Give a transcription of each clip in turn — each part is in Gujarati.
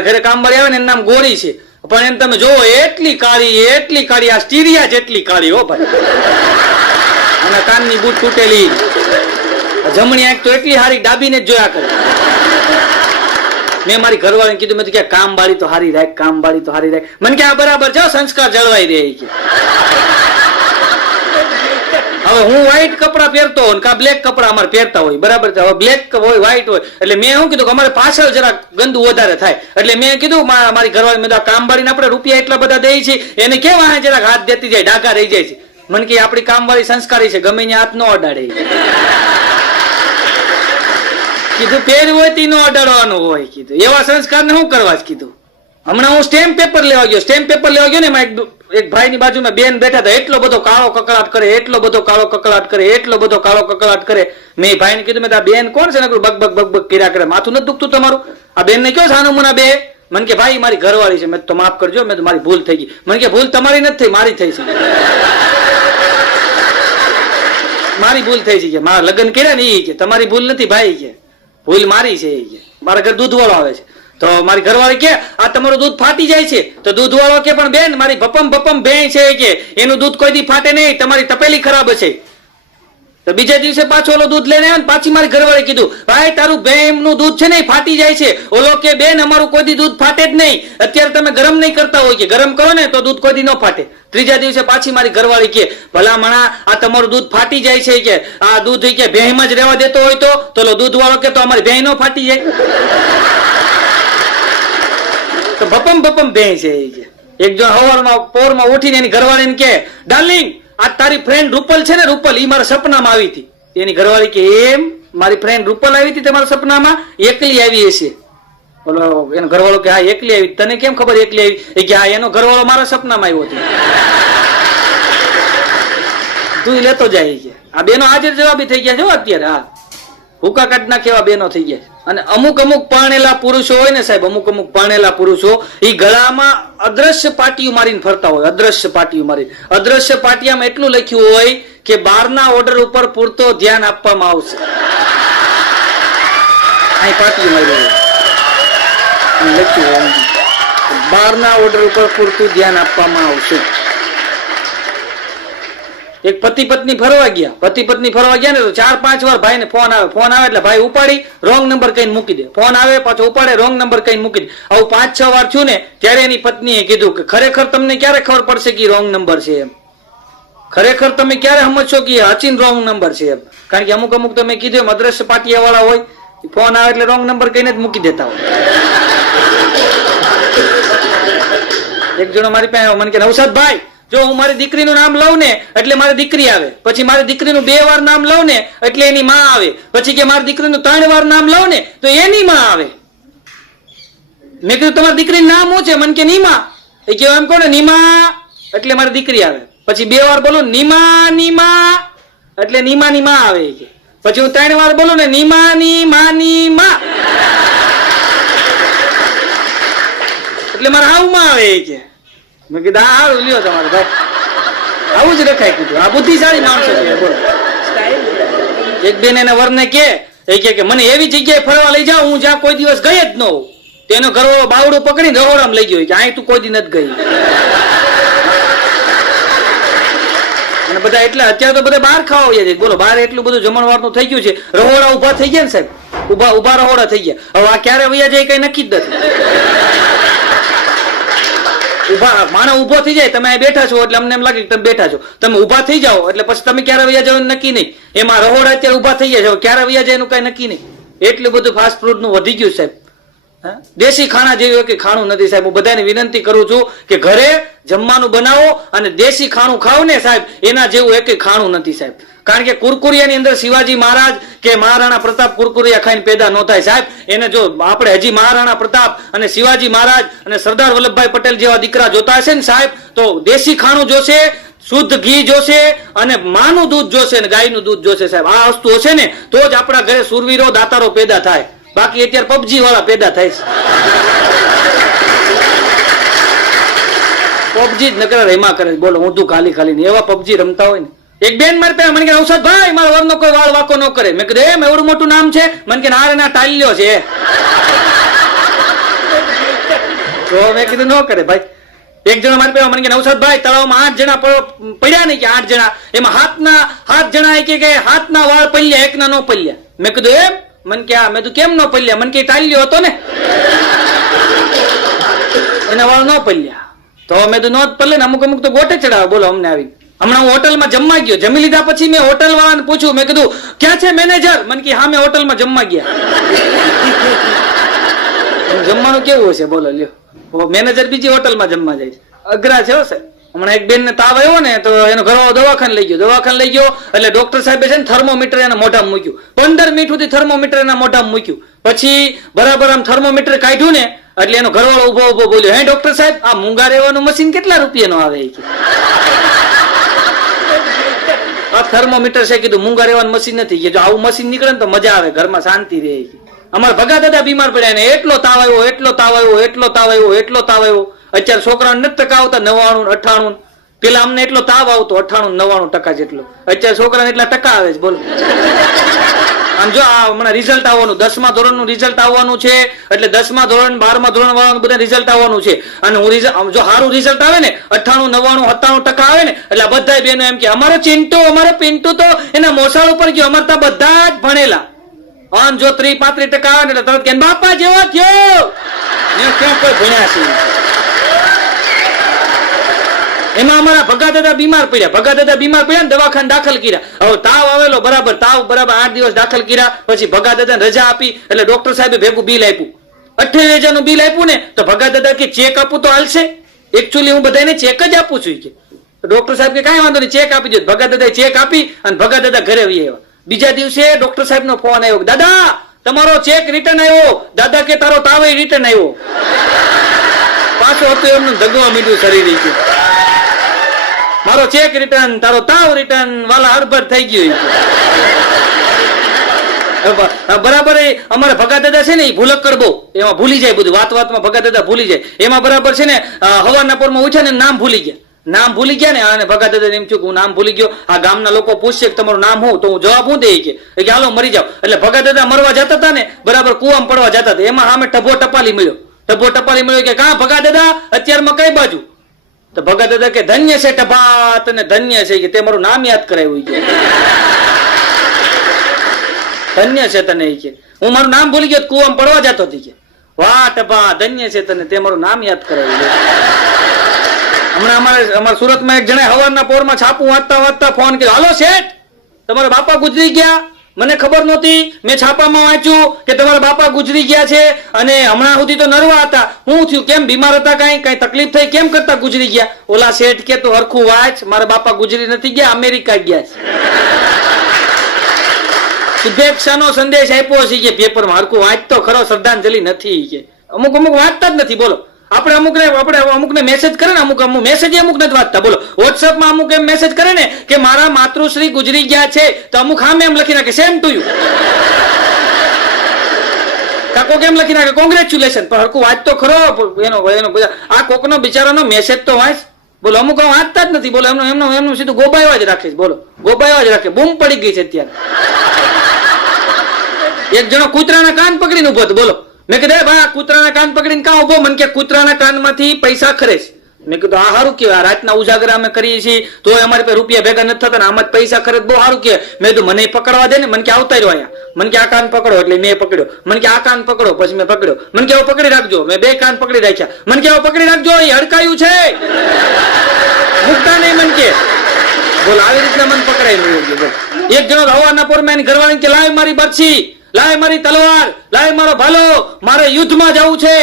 મારા ઘરે કામવાળી આવે ને એનું નામ ગોરી છે. પણ એમ તમે જોવો, એટલી કાળી એટલી કાળી, આ સ્ટીરિયા જેટલી કાળી હો ભાઈ. અને કાનની બૂટ તૂટેલી. જમણી આંખ તો એટલી હારી ડાબીને જ જોયા કરે. મેં મારી ઘરવાળીને કીધું, મેં કે કામ બાળી તો હારી રાખ, કામ બાળી તો હારી રાખ. મને કે આ બરાબર છે સંસ્કાર જળવાઈ રહે કે. હવે હું વ્હાઈટ કપડા પહેરતો હોય કા બ્લેક કપડા અમારે પહેરતા હોય બરાબર હવે બ્લેક હોય વ્હાઈટ હોય. એટલે મેં શું કીધું કે અમારે પાછળ જરા ગંદુ વધારે થાય. એટલે મેં કીધું મારી ઘરવાળી મેં કીધું, કામ બાળીને આપણે રૂપિયા એટલા બધા દઈએ છીએ એને કેવા જરાક હાથ દેતી જાય ડાઘા રહી જાય છે? મને કે આપણી કામવાળી સંસ્કારી છે ગમે હાથ ન અડાડે. કીધું પહેર્યું હોય તે નો અડાડવાનું હોય કીધું. એવા સંસ્કારને શું કરવા જ કીધું. હમણાં હું સ્ટેમ્પ પેપર લેવા ગયો. સ્ટેમ્પ પેપર લેવા ગયો ને એમાં એક ભાઈ ની બાજુમાં બેન બેઠા હતા, એટલો બધો કાળો કકળાટ કરે, એટલો બધો કાળો કકળાટ કરે, એટલો બધો કાળો કકળાટ કરે. મેં ભાઈ ભાઈને કીધું, મેં આ બેન કોણ છે? ને બગ બગ બગ બગ કર્યા કરે. માથું નથી દુખતું તમારું? આ બેન ને કયો સાનું મુના બે? મને કે, ભાઈ, મારી ઘરવાળી છે. મેં તો માફ કરજો, મેં તો મારી ભૂલ થઈ ગઈ. મને કે, ભૂલ તમારી નથી થઈ, મારી થઈ છે. મારી ભૂલ થઈ છે મારા લગ્ન કર્યા ને એ કે, તમારી ભૂલ નથી, ભાઈ કે. ભૂલ મારી છે એ કે. મારા ઘર દૂધ વાળો આવે છે. તો મારી ઘરવાળી કે, આ તમારું દૂધ ફાટી જાય છે. તો દૂધ વાળો કે, પણ બેન, મારી ભપમ ભપમ ભેં છે કે, એનું દૂધ કોઈ દી ફાટે નહીં, તમારી તપેલી ખરાબ હશે. તો બીજા દિવસે પાછો ઓલો દૂધ લઈને આવ્યો ને પાછી મારી ઘરવાળી કીધું, ભાઈ, તારું ભેમનું દૂધ છે ને ફાટી જાય છે. ઓલો કે, બેન, અમારું કોઈ દૂધ ફાટે જ નહીં. અત્યારે તમે ગરમ નહીં કરતા હોય કે, ગરમ કરો ને તો દૂધ કોઈ દી ન ફાટે. ત્રીજા દિવસે પાછી મારી ઘરવાળી કે, ભલા મણા, આ તમારું દૂધ ફાટી જાય છે કે, આ દૂધ કે ભેંમાં જ રહેવા દેતો હોય તો? તો દૂધ વાળો કે, તો અમારી ભેં નો ફાટી જાય. તો ભપમ ભપમ બે છે એક જો હવારમાં, પોરમાં ઉઠીને એની ઘરવાળીને કે ડાર્લિંગ આ તારી ફ્રેન્ડ રૂપલ છે ને? રૂપલ એ મારા સપનામાં આવી હતી. એની ઘરવાળી કે એમ? મારી ફ્રેન્ડ રૂપલ આવી હતી તમારા સપનામાં? એકલી આવી હશે. બોલો, એનો ઘરવાળો કે હા, એકલી આવી. તને કેમ ખબર એકલી આવી? એ કે હા, એનો ઘરવાળો મારા સપનામાં આવ્યો હતો. તું લેતો જાય છે આ બેનો હાજર જવાબી થઈ ગયા છે અત્યારે, હા. હુકા કાઢ નાખેવા બેનો થઈ ગયા. અને અમુક અમુક પરણેલા પુરુષો હોય ને સાહેબ, અમુક અમુક પરણેલા પુરુષો એ ગળામાં અદ્રશ્ય પાટીઓ મારીને ફરતા હોય, અદ્રશ્ય પાટીઓ મારી અદ્રશ્ય પાટિયામાં એટલું લખ્યું હોય કે બહારના ઓર્ડર ઉપર પૂરતો ધ્યાન આપવામાં આવશે. અહીં પાટીઓ મારી લખ્યું હોય બારના ઓર્ડર ઉપર પૂરતું ધ્યાન આપવામાં આવશે. એક પતિ પત્ની ફરવા ગયા. પતિ પત્ની ફરવા ગયા ને તો ચાર પાંચ વાર ભાઈને ફોન આવે ફોન આવે એટલે ભાઈ ઉપાડી રોંગ નંબર કઈ મૂકી દે. ફોન આવે, પાછો ઉપાડે રોંગ નંબર કઈ મૂકી દે. આવું પાંચ છ વાર થયું ને, ત્યારે એની પત્નીએ કીધું કે ખરેખર તમને ક્યારે ખબર પડશે કે રોંગ નંબર છે એમ? ખરેખર તમે ક્યારે સમજશો કે અચીન રોંગ નંબર છે એમ? કારણ કે અમુક અમુક તમે કીધું એમ, અદ્રશ્ય પાટિયા વાળા હોય ફોન આવે એટલે રોંગ નંબર કહીને જ મૂકી દેતા હોય. એક જણો મારી પાસે, મને કે નવસાદભાઈ જો હું મારી દીકરીનું નામ લઉં ને, એટલે મારી દીકરી આવે. પછી મારી દીકરીનું બે વાર નામ લઉં ને, એટલે એની માં આવે. પછી કે મારી દીકરીનું ત્રણ વાર નામ લઉં ને, તો એની માં આવે. મેં કીધું, તમારી દીકરીનું નામ શું છે? મને કે, નીમા. એ કેવું એમ કહો ને નીમા. એટલે મારી દીકરી આવે. પછી બે વાર બોલું, નીમા નીમા. એટલે નીમા ની માં આવે કે. પછી હું ત્રણ વાર બોલું ને નીમા ની મા. ની માં એટલે મારા આવું આવે કે. મેં કીધું આ સારું લ્યો તમારે, ભાઈ. આવું જ રખાય કીધું. આ બુદ્ધિશાળી માણસો છે, બોલો. એક બેન એના વરને કે, એ કે કે, મને એવી જગ્યાએ ફરવા લઈ જાઓ, હું જ્યાં કોઈ દિવસ ગઈ જ ન હોઉં. તેનો ઘરવાળો બાવડું પકડીને રહોડામાં લઈ ગયો. કે અહીં તું કોઈ દી નથી ગઈ. અને બધા એટલે, અત્યારે તો બધા બહાર ખાવા આવ્યા છે. બોલો, બહાર એટલું બધું જમણવારનું થઈ ગયું છે. રહોડા ઊભા થઈ ગયા ને સાહેબ? ઊભા ઊભા રહોડા થઈ ગયા. હવે આ ક્યારે વૈયા જાય કઈ નક્કી જ નથી. ઊભા માણસ ઊભો થઈ જાય, તમે બેઠા છો એટલે અમને એમ લાગે કે તમે બેઠા છો. તમે ઊભા થઈ જાઓ, એટલે પછી તમે ક્યારે વૈયા જાવ નક્કી નહીં. એમાં રહોડા અત્યારે ઊભા થઈ જાય ક્યારે વૈયા જાય એનું કઈ નક્કી નહીં. એટલું બધું ફાસ્ટ ફૂડનું વધી ગયું સાહેબ? દેશી ખાણા જેવું કે ખાણું નથી, સાહેબ, હું બધાને વિનંતી કરું છું કે ઘરે જમવાનું બનાવો અને દેશી ખાણું ખાવ ને, સાહેબ, એના જેવું એક ખાણું નથી, સાહેબ. કારણ કે કુરકુરિયાની અંદર શિવાજી મહારાજ કે મહારાણા પ્રતાપ કુરકુરિયા ખાઈને પેદા ન થાય, સાહેબ. એને જો આપણે હજી મહારાણા પ્રતાપ અને શિવાજી મહારાજ અને સરદાર વલ્લભભાઈ પટેલ જેવા દીકરા જોતા હશે ને, સાહેબ, તો દેશી ખાણું જોશે, શુદ્ધ ઘી જોશે અને માનું દૂધ જોશે ને, ગાયનું દૂધ જોશે, સાહેબ. આ વસ્તુ હશે ને, તો જ આપણા ઘરે સુરવીરો, દાતારો પેદા થાય. બાકી અત્યારે પબજી વાળા પેદા થાય છે. પબજી જ નકરા રેમા કરે. બોલો, ઊંધું ખાલી ખાલી ને એવા પબજી રમતા હોય ને. એક બેન મારે પાસે મને કે ઔષધ ભાઈ, મારા વરનો કોઈ વાળ વાકો ન કરે મેં કીધું એમ એવડું મોટું નામ છે. મને કે નારે ના ટાલ્યો છે તો મેં કીધું, ન કરે ભાઈ. એક જણા મારે મને કે નવસાદભાઈ તળાવમાં આઠ જણા પડ્યા નહીં કે આઠ જણા. એમાં હાથના, હાથ જણા કે હાથના વાળ પલ્યા, એકના ન પલ્યા. મેં કીધું, એમ? મને કે, આ, મેં તું કેમ નો પલ્યા? મને કે ટાલ્યો હતો ને. એના વાળો નો પલ્યા. તો મેં તો નોત પલ્લે ને અમુક અમુક તો ગોટે ચડાવે. બોલો, અમને આવી હમણાં હું હોટલમાં જમવા ગયો. જમી લીધા પછી મેં હોટલ વાળાને પૂછ્યું. મેં કીધું, ક્યાં છે મેનેજર મને કે, હા, મેં હોટલમાં જમવા ગયા. જમવાનું કેવું હશે? બોલો, લ્યો. મેનેજર બીજી હોટલમાં જમવા જાય છે. અઘરા છે હો, સાહેબ. હમણાં એક બેન ને તાવ આવ્યો ને તો એનો ઘરવાળો દવાખાને લઈ ગયો. દવાખાને લઈ ગયો એટલે ડોક્ટર સાહેબે છે ને થર્મોમીટર એના મોઢામાં મૂક્યું. પંદર મિનિટ સુધી થર્મોમીટર એના મોઢામાં મૂક્યું. પછી બરાબર આમ થર્મોમીટર કાઢ્યું ને એટલે એનો ઘરવાળો ઊભો ઊભો બોલ્યો, હે ડોક્ટર સાહેબ, આ મૂંગા રહેવાનું મશીન કેટલા રૂપિયાનું આવે આ થર્મોમીટર છે કીધું, મૂંગા રહેવાનું મશીન નથી. જો આવું મશીન નીકળે ને તો મજા આવે, ઘરમાં શાંતિ રહે. અમારા ભગા દાદા બીમાર પડ્યા ને, એટલો તાવ આવ્યો, એટલો તાવ આવ્યો, એટલો તાવ આવ્યો, એટલો તાવ આવ્યો. અત્યારે છોકરાઓને નથી ટકા આવતા નવાણું અઠાણું પેલા અમને એટલો તાવ આવતો અઠાણું નવાણું ટકા જેટલો. અત્યારે છોકરાને એટલા ટકા આવે છે, બોલો. આમ જો આ હમણાં રિઝલ્ટ આવવાનું, દસમા ધોરણનું રિઝલ્ટ આવવાનું છે, એટલે દસમા ધોરણ, બારમા ધોરણ વાળાનું બધા રિઝલ્ટ આવવાનું છે. અને હું રિઝલ્ટ જો સારું રિઝલ્ટ આવે ને, અઠ્ઠાણું, નવ્વાણું, સત્તાણું ટકા આવે ને, એટલે આ બધાય બેનો એમ કે, અમારો ચિંટુ, અમારો પિન્ટુ તો એના મોસાળ ઉપર ગયો, અમારે ત્યાં બધા જ ભણેલા. આમ જો ત્રી પાંત્રીસ ટકા આવે ને, એટલે તરત કે, બાપા જેવો થયો. ક્યાં કોઈ ભણ્યા છે? એમાં અમારા ભગા દાદા બીમાર પડ્યા. ભગા દાદા બીમાર પડ્યા ને દવાખાને દાખલ કર્યા. હવે તાવ આવેલો બરાબર, તાવ બરાબર આઠ દિવસ દાખલ કર્યા, પછી ભગા દાદાને રજા આપી એટલે ડોક્ટર સાહેબે ભેગું બિલ આપ્યું. અઠ્યાવીસ હજારનું બિલ આપ્યું ને, તો ભગા દાદા કે ચેક આપું તો હાલશે. એકચ્યુઅલી હું બધાને ચેક જ આપું છું કે. ડોક્ટર સાહેબ કે કાંઈ વાંધો નહીં, ચેક આપી દો ભગા દાદાએ ચેક આપી અને ભગા દાદા ઘરે આવી આવ્યા. બીજા દિવસે ડોક્ટર સાહેબનો ફોન આવ્યો દાદા, તમારો ચેક રિટર્ન આવ્યો. દાદા કે તારો તાવ રિટર્ન આવ્યો. પાછો હતો એમનું ધગવા મીઠું શરીર કે. મારો ચેક રિટર્ન તારો તાવ રિટર્ન વાલા હડબડ થઈ ગયું બરાબર અમારા ભગા દાદા છે ને એ ભૂલક બહુ એમાં ભૂલી જાય બધું, વાત વાતમાં ભગા દાદા ભૂલી જાય. એમાં બરાબર છે ને હવાના પર પોરમાં ઉઠ્યા ને નામ ભૂલી ગયા. નામ ભૂલી ગયા ને અને ભગા દાદા એમ થયું કે હું નામ ભૂલી ગયો. આ ગામના લોકો પૂછશે કે તમારું નામ હું તો હું જવાબ હું દે કે? હાલો, મરી જાવ એટલે ભગા દાદા મરવા જતા હતા ને, બરાબર કુવામાં પડવા જતા હતા. એમાં સામે ટભો ટપાલી મળ્યો. ટભો ટપાલી મળ્યો કે, કા ભગા દાદા અત્યારમાં કઈ બાજુ? તો ભગત દાદા કે, ધન્ય છે ટભાત અને ધન્ય છે કે, તે મારું નામ યાદ કરાવ્યું કે ધન્ય છે તને કે. હું મારું નામ ભૂલી ગયો, કુવામાં પડવા જતો હતી કે. વાહ ટભા ધન્ય છે તને, તે મારું નામ યાદ કરાવ્યું હમણાં અમારે અમારા સુરતમાં એક જણા હવારના પોરમાં છાપું વાંચતા વાંચતા ફોન કર્યો, હાલો શેઠ, તમારા બાપા ગુજરી ગયા. મને ખબર નહોતી. મેં છાપામાં વાંચ્યું કે તમારા બાપા ગુજરી ગયા છે અને હમણાં સુધી તો નરવા હતા. હું થયું? કેમ બીમાર હતા કાંઈ? કાંઈ તકલીફ થઈ? કેમ કરતા ગુજરી ગયા? ઓલા શેઠ કે તો હરખું વાંચ, મારા બાપા ગુજરી નથી ગયા, અમેરિકા ગયા છે. શુભેચ્છાનો સંદેશ આપ્યો છે કે પેપરમાં હરખું વાંચતો ખરો, શ્રદ્ધાંજલિ નથી કે. અમુક અમુક વાંચતા જ નથી, બોલો. આપણે અમુક ને આપણે અમુકને મેસેજ કરે ને, અમુક અમુક મેસેજ અમુક નથી વાંચતા. બોલો વોટ્સઅપમાં અમુક એમ મેસેજ કરે ને કે, મારા માતૃશ્રી ગુજરી ગયા છે. તો અમુક હામે એમ લખી નાખે સેમ ટુ યુ કાકો કેમ લખી નાખે કોંગ્રેચ્યુલેશન પણ હરખું વાંચતો ખરો એનો એનો આ કોકનો બિચારાનો મેસેજ તો વાંચ. બોલો, અમુક વાંચતા જ નથી. બોલો, એમનો એમનો એમનું સીધું ગોબાયો જ રાખે છે. બોલો, ગોબાયો જ રાખે. બૂમ પડી ગઈ છે અત્યારે. એક જણો કૂતરાના કાન પકડીને ઊભો બોલો. મેં કીધું, "એ ભાઈ કૂતરાના કાન પકડીને કાં ઊભો મને કે કૂતરાના કાનમાંથી પૈસા ખરે છે. મેં કીધું, આ સારું કહેવાય. રાતના ઉજાગરા અમે કરીએ છીએ. તો અમારી પાસે રૂપિયા ભેગા નથી થતા આમાં જ પૈસા ખરે બહુ સારું કહેવાય. મેં કીધું, મને પકડવા દે ને. મને કે આવતા રહ્યો અહીંયા. મને કે, આ કાન પકડો. એટલે મેં પકડ્યો. મને કે, આ કાન પકડો. પછી મેં પકડ્યો. મને કે પકડી રાખજો. મેં બે કાન પકડી રાખ્યા. મને કે પકડી રાખજો. એ હડકાયું છે. મૂકતા નહીં મને કે. બોલ, આવી રીતના મને બોલ. એક જણો હવાના પોરમાં મેં ઘરવાળી કે, લાવી મારી બરછી લાય મારી તલવાર, લાય મારો ભાલો, મારે યુદ્ધમાં જવું છે.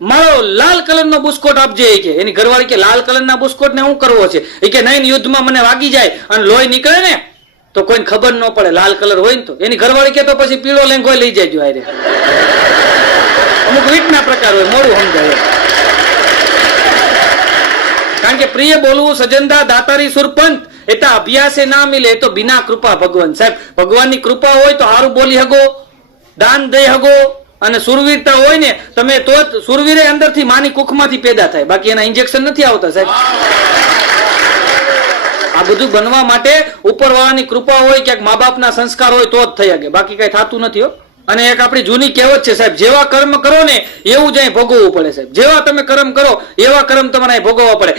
મારો લાલ કલરનો બુસ્કોટ આપજે કે એની ઘરવાળી કે લાલ કલરના બુસ્કોટ ને હું કરવો છે? એ કે નહીં, યુદ્ધમાં મને વાગી જાય અને લોહી નીકળે ને, તો કોઈને ખબર ન પડે લાલ કલર હોય ને તો. એની ઘરવાળી કે તો પછી પીળો લેંગો લઈ જાય આરે અમુક વીટના પ્રકાર હોય, મોડું સમજાય. કારણ કે પ્રિય બોલવું સજનદા, દાતારી, સુરપંત એટલા અભ્યાસે ના મિલે તો બિના કૃપા ભગવાન. સાહેબ, ભગવાનની કૃપા હોય તો સારું બોલી હગો, દાન દઈ હગો, અને સુરવીરતા હોય ને, તમે તો જ સુરવીરે અંદરથી માની કુખમાંથી પેદા થાય. બાકી એના ઇન્જેક્શન નથી આવતા, સાહેબ. આ બધું બનવા માટે ઉપરવાળાની કૃપા હોય, ક્યાંક મા બાપના સંસ્કાર હોય તો જ થઈ શકે બાકી કઈ થતું નથી, હો. અને એક આપણી જૂની કહેવત છે, સાહેબ, જેવા કર્મ કરો ને, એવું જ અહીં ભોગવવું પડે, સાહેબ. જેવા તમે કર્મ કરો, એવા કર્મ તમારે ભોગવવા પડે.